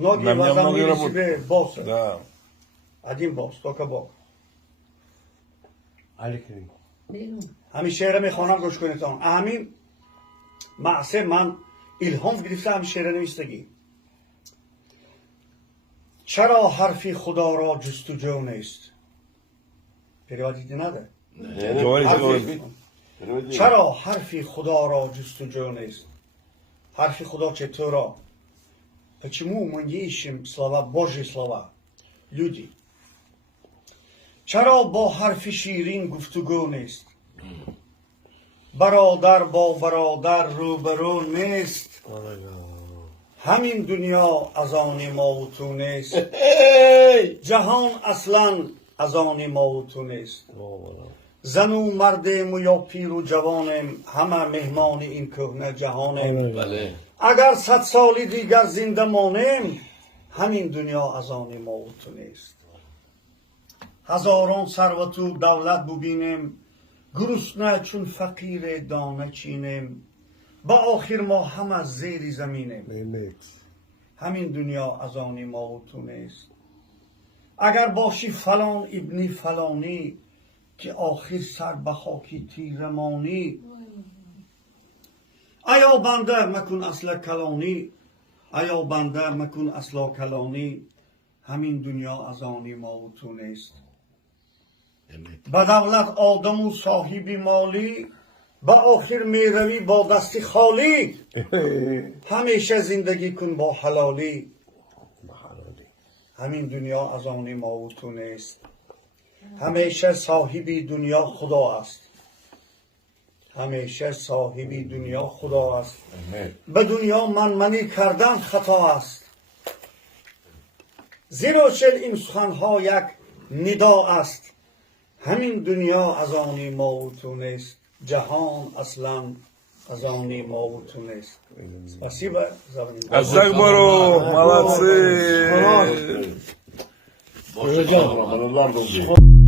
Ноги На меня много возомнили работы. себе босса. Да. Один босс, только Бог. Аликрим. همین شعر میخوانم گوش کنید تا همین معصه من الهام گرفته همین شعر نویسندگی چرا حرفی خدا را جستجو نیست переводить надо Говорите, говорите. چرا حرفی خدا را جستجو نیست حرفی خدا چطورا почему мы не ищем слова Божьи слова люди چرا با حرف شیرین گفتگو نیست برادر با برادر روبرو نیست همین دنیا از آن ما و تو نیست جهان اصلا از آن ما و تو نیست زن و مردیم و یا پیر و جوانیم همه مهمان این کهنه جهانیم بله. اگر 100 سال دیگر زنده مانیم همین دنیا از آن ما و تو نیست هزاران ثروت و دولت ببینیم گرسنه چون فقیر دانه چینیم با آخر ما هم از زیر زمینیم همین دنیا از آن ما و تو نیست اگر باشی فلان ابن فلانی که آخر سر به خاکی تیرمانی ایا بنده مکن اصل کلانی ایا بنده مکن اصل کلانی همین دنیا از آن ما و تو نیست با دولت آدم و صاحب مالی با آخر میروی با دستی خالی همیشه زندگی کن با حلالی همین دنیا از آن ما و تو نیست همیشه صاحب دنیا خدا است همیشه صاحب دنیا خدا است به دنیا منمنی کردن خطا است زیرا چل این سخنها یک ندا است همین دنیا از آن ما و تو نیست جهان اصلا از آن ما و تو نیست спасибо за внимание Азагбаро, молодцы. Boş ver. Hocam.